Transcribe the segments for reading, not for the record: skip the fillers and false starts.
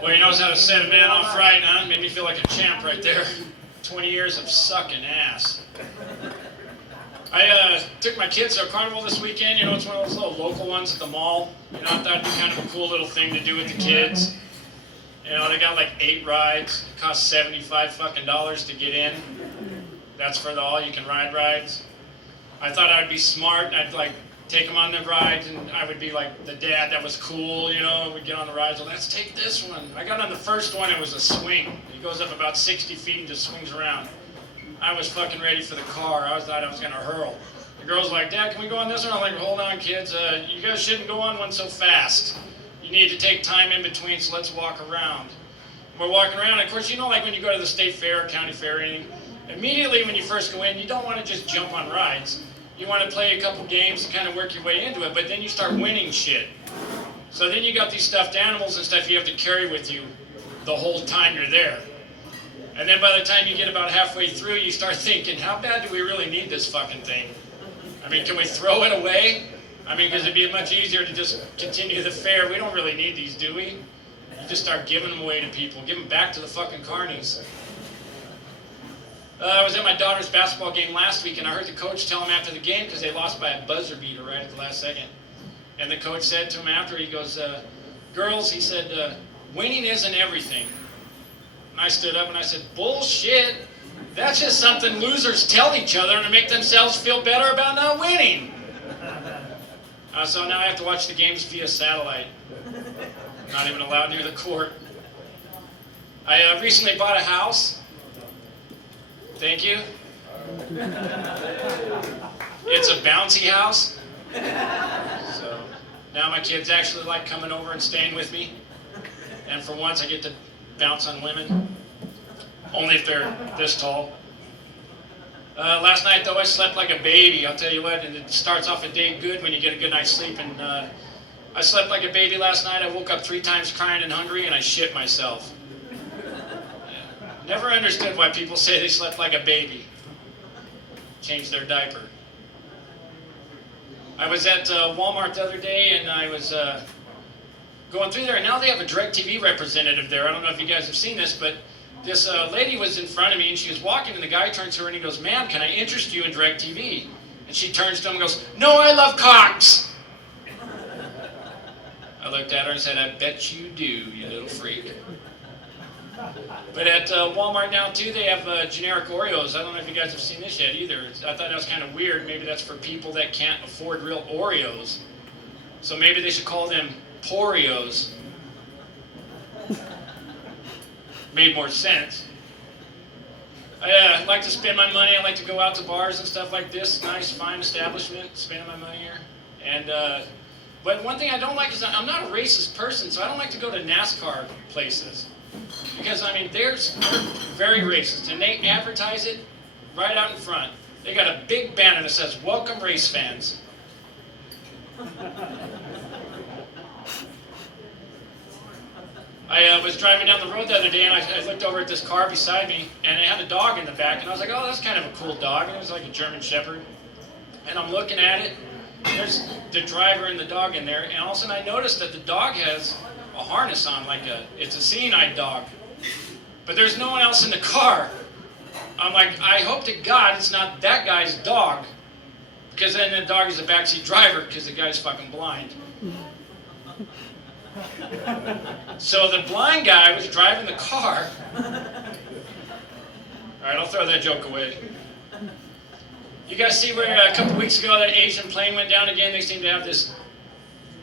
Well, he knows how to set a man off right, huh? Made me feel like a champ right there. 20 years of sucking ass. I took my kids to a carnival this weekend. You know, it's one of those little local ones at the mall. You know, I thought it'd be kind of a cool little thing to do with the kids. You know, they got like 8 rides. It costs $75 fucking to get in. That's for the all-you-can-ride rides. I thought I'd be smart. And I'd like take them on the rides, and I would be like the dad that was cool. You know, we'd get on the rides. Well, let's take this one. I got on the first one. It was a swing. It goes up about 60 feet and just swings around. I was fucking ready for the car. I thought I was gonna hurl. The girl's like, Dad, can we go on this one? I'm like, hold on, kids. You guys shouldn't go on one so fast. You need to take time in between, so let's walk around. We're walking around. Of course, you know, like when you go to the state fair, county fair, anything, immediately when you first go in, you don't want to just jump on rides. You want to play a couple games and kind of work your way into it, but then you start winning shit. So then you got these stuffed animals and stuff you have to carry with you the whole time you're there. And then by the time you get about halfway through, you start thinking, how bad do we really need this fucking thing? I mean, can we throw it away? I mean, because it'd be much easier to just continue the fair. We don't really need these, do we? You just start giving them away to people. Give them back to the fucking carnies. I was at my daughter's basketball game last week, and I heard the coach tell him after the game, because they lost by a buzzer beater right at the last second. And the coach said to him after, he goes, girls, he said, winning isn't everything. And I stood up and I said, bullshit. That's just something losers tell each other to make themselves feel better about not winning. So now I have to watch the games via satellite. I'm not even allowed near the court. I recently bought a house. Thank you. It's a bouncy house. So now my kids actually like coming over and staying with me. And for once I get to bounce on women. Only if they're this tall. Last night though I slept like a baby, I'll tell you what, and it starts off a day good when you get a good night's sleep. And I slept like a baby last night. I woke up 3 times crying and hungry, and I shit myself. Never understood why people say they slept like a baby. Changed their diaper. I was at Walmart the other day, and I was going through there, and now they have a DirecTV representative there. I don't know if you guys have seen this, but this lady was in front of me, and she was walking, and the guy turns to her and he goes, ma'am, can I interest you in DirecTV? And she turns to him and goes, no, I love cocks. I looked at her and said, I bet you do, you little freak. But at Walmart now, too, they have generic Oreos. I don't know if you guys have seen this yet either. I thought that was kind of weird. Maybe that's for people that can't afford real Oreos. So maybe they should call them Poreos. Made more sense. I like to spend my money. I like to go out to bars and stuff like this. Nice, fine establishment. Spending my money here. And but one thing I don't like is I'm not a racist person, so I don't like to go to NASCAR places. Because, I mean, they're very racist, and they advertise it right out in front. They got a big banner that says, welcome race fans. I was driving down the road the other day, and I looked over at this car beside me, and it had a dog in the back, and I was like, oh, that's kind of a cool dog, and it was like a German Shepherd. And I'm looking at it, there's the driver and the dog in there, and all of a sudden I noticed that the dog has a harness on, it's a seeing-eyed dog. But there's no one else in the car. I'm like, I hope to God it's not that guy's dog. Because then the dog is a backseat driver because the guy's fucking blind. So the blind guy was driving the car. Alright, I'll throw that joke away. You guys see where a couple weeks ago that Asian plane went down again? They seem to have this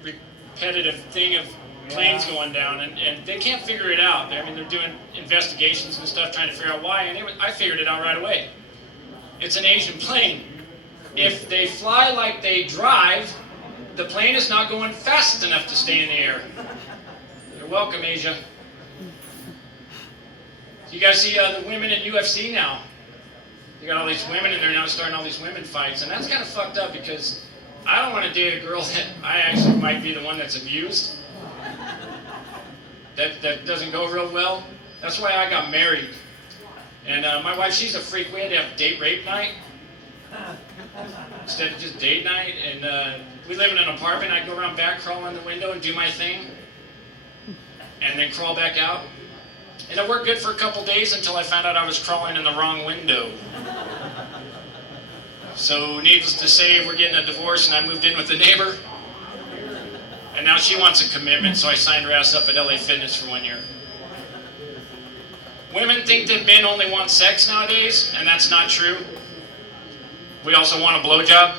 repetitive thing of planes going down, and they can't figure it out. I mean, they're doing investigations and stuff trying to figure out why, and I figured it out right away. It's an Asian plane. If they fly like they drive, the plane is not going fast enough to stay in the air. You're welcome, Asia. You guys see the women in UFC now? You got all these women, and they're now starting all these women fights, and that's kind of fucked up because I don't want to date a girl that I actually might be the one that's abused. That doesn't go real well. That's why I got married. And my wife, she's a freak. We had to have date rape night instead of just date night. And we live in an apartment. I go around back, crawl in the window, and do my thing. and then crawl back out. And it worked good for a couple days until I found out I was crawling in the wrong window. So needless to say, we're getting a divorce, and I moved in with the neighbor. And now she wants a commitment, so I signed her ass up at LA Fitness for 1 year. Women think that men only want sex nowadays, and that's not true. We also want a blowjob.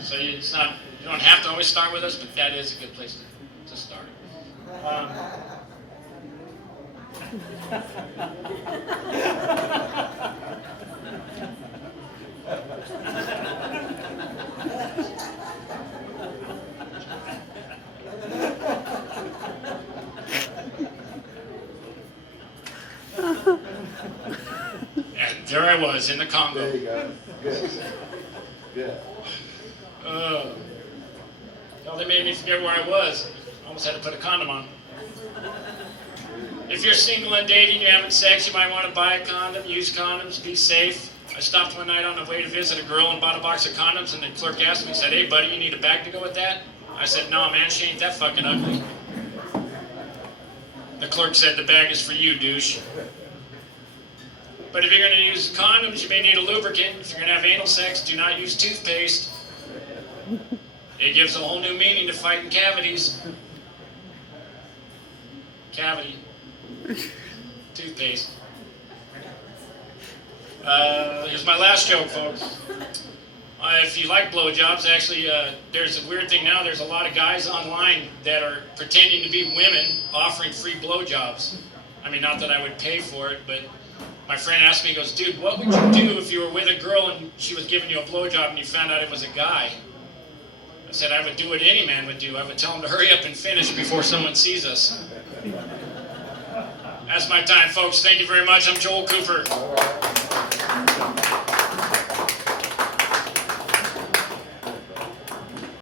So it's not, you don't have to always start with us, but that is a good place to start. And there I was in the Congo. There you go. Good. Good. Well, they made me forget where I was. Almost had to put a condom on. If you're single and dating, you're having sex, you might want to buy a condom, use condoms, be safe. I stopped one night on the way to visit a girl and bought a box of condoms, and the clerk asked me, said, "Hey buddy, you need a bag to go with that?" I said, "No man, she ain't that fucking ugly." The clerk said, "The bag is for you, douche." But if you're going to use condoms, you may need a lubricant. If you're going to have anal sex, do not use toothpaste. It gives a whole new meaning to fighting cavities. Cavity. Toothpaste. Here's my last joke, folks. If you like blowjobs, actually, there's a weird thing now. There's a lot of guys online that are pretending to be women offering free blowjobs. I mean, not that I would pay for it, but my friend asked me, he goes, "Dude, what would you do if you were with a girl and she was giving you a blowjob and you found out it was a guy?" I said, "I would do what any man would do. I would tell him to hurry up and finish before someone sees us." That's my time, folks. Thank you very much. I'm Joel Cooper.